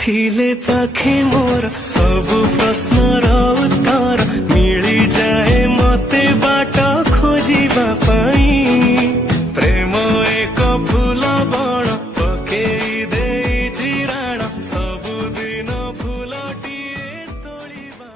थिले पाखे मोर सबु प्रश्नर उत्तर मिली जाए मते बाट खोजिबा पाई प्रेम एक फूल बण पकेई देई जिराण सबु दिन फूलटिए तोड़िबा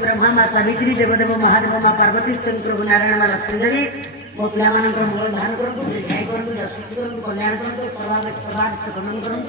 ब्रह्मा सावित्री देवदेव महादेव माँ पार्वती स्वयं प्रभु नारायण माँ लक्ष्मी देवी मो पिला मंगल धारण करूँ दीर्घायु करूँ यशस्वी करूँ कल्याण करूँ सर्वागत सर्वार्थ गमन करूँ